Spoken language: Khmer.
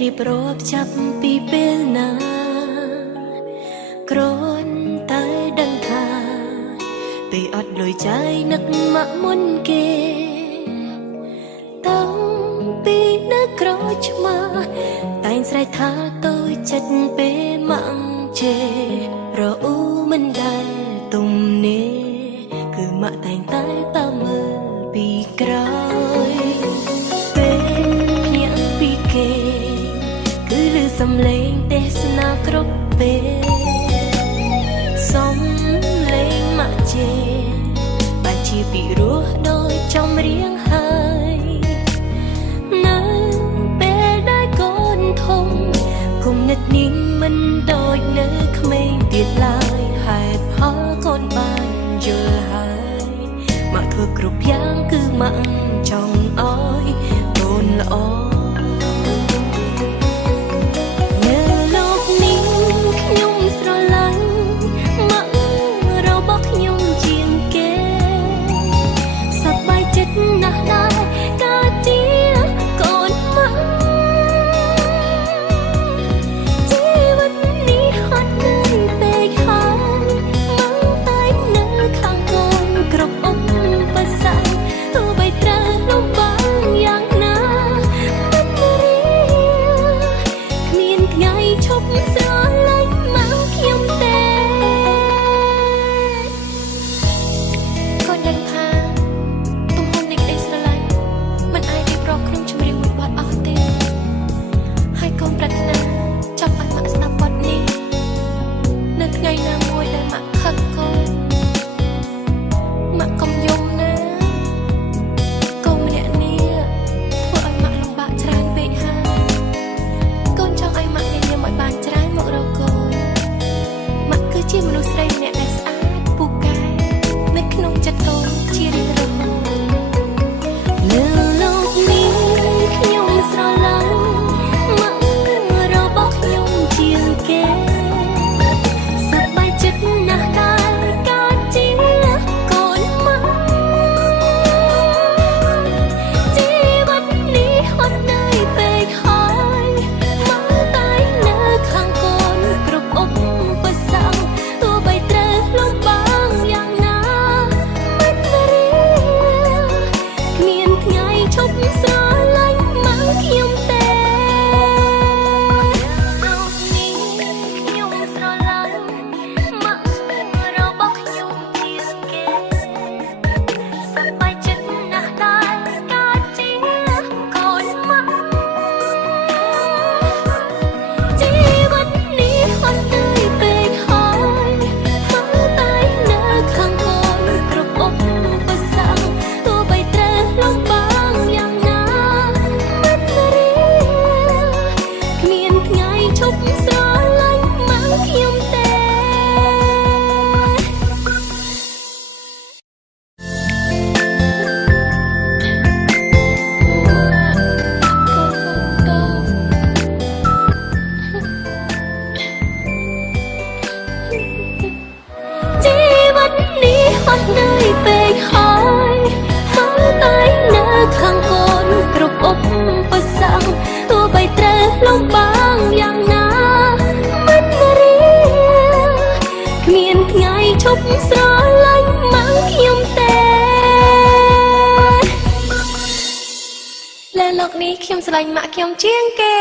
រៀបរាប់ចាប់ពីពេលណាគ្រាន់តែដឹងថាពេលអត់លុយចាយនឹកមកមុនគេតាំងពីនៅក្រោយឆ្មាតែងស្រែកថាតូចចិត្តពេលមកជេរអ៊ូមិនដែលទំនេរគឺមកតែងតែតាមមើលពីក្រោយពេលភ្ញាក់ពីគេគឺឮសំឡេងទេសនាគ្រប់ពេលសំឡេងមកជេរបែរជាពីរោះដោយចំរៀងហើយនៅពេលដែលកូនធំគំនិតនាងមិនដូចនៅក្មេងទៀតឡើយហេតុផលកូនបានយល់ហើយមកធ្វើគ្រប់យ៉ាងគឺមកចង់ឲ្យកូនល្អនៅលោកនេះខ្ញុំស្រឡាញ់មករបស់ខ្ញុំជាងគេសប្បាយចិត្តណាស់ដែរកើតជាកូនមកជីវិតនេះហត់នឿយពេកហើយមកតែនៅខាងកូនគ្រប់ឧបសគ្គទោះបីត្រូវលំបាកយ៉ាងណាមិនរៀគ្មានថ្ងៃឈប់ស្រឡាញ់មកខ្ញុំទេកូនដឹងថាទំហំនៃក្តីស្រឡាញ់មិនអាចរៀបរាប់ក្នុងចម្រៀងមួយបទអស់ទេហើយកូនប្រាថ្នាចង់ឲ្យម៉ាក់ស្ដាប់បទនេះនៅថ្ងៃណាមួយដែលម៉ាក់ខឹកកូនម៉ាក់កុំយំណាកូនម្នាក់នេះធ្វើឲ្យម៉ាក់លំបាកច្រើនពេកហើយកូនចង់ឲ្យម៉ាក់ញញឹមឲ្យបានច្រើនមករកកូនម៉ាក់គឺជាមនុស្សស្រីម្នាក់ដែលស្អាតពូកែនៅក្នុងចិត្តកូនជារៀងរហូតលើលោកនេះខ្ញុំស្រឡាញ់មករបស់ខ្ញុំជាងគេសប្បាយចិត្តណាស់ដែរកើតជាកូនមកជីវិតនេះហត់នឿយពេកហើយមកតែនៅខាងកូនគ្រប់ឧបសគ្គទោះបីត្រូវលំបាកយ៉ាងណាមិនរៀគ្មានថ្ងៃឈប់ស្រឡាញ់មកខ្ញុំទេលោកនេះខ្ញុំស្រឡាញ់មករបស់ខ្ញុំជាងគេសប្បាយចិត្តណាស់ដែរកើតជាកូនមកជីវិតនេះហត់នឿយពេកហើយមកតែនៅខាងកូនគ្រប់ឧបសគ្គទោះបីត្រូវលំបាកយ៉ាងណាមិនរៀគ្មានថ្ងៃឈប់ស្រឡាញ់មកខ្ញុំទេ ជីវិតនេះហត់នឿយពេកហើយមកតែនៅខាងកូនគ្រប់ឧបសគ្គទោះបីត្រូវលំបាកយ៉ាងណាមិនរៀគ្មានថ្ងៃឈប់ស្រឡាញ់មកខ្ញុំទេលើលោកនេះខ្ញុំស្រឡាញ់ម៉ាក់ខ្ញុំជាងគេ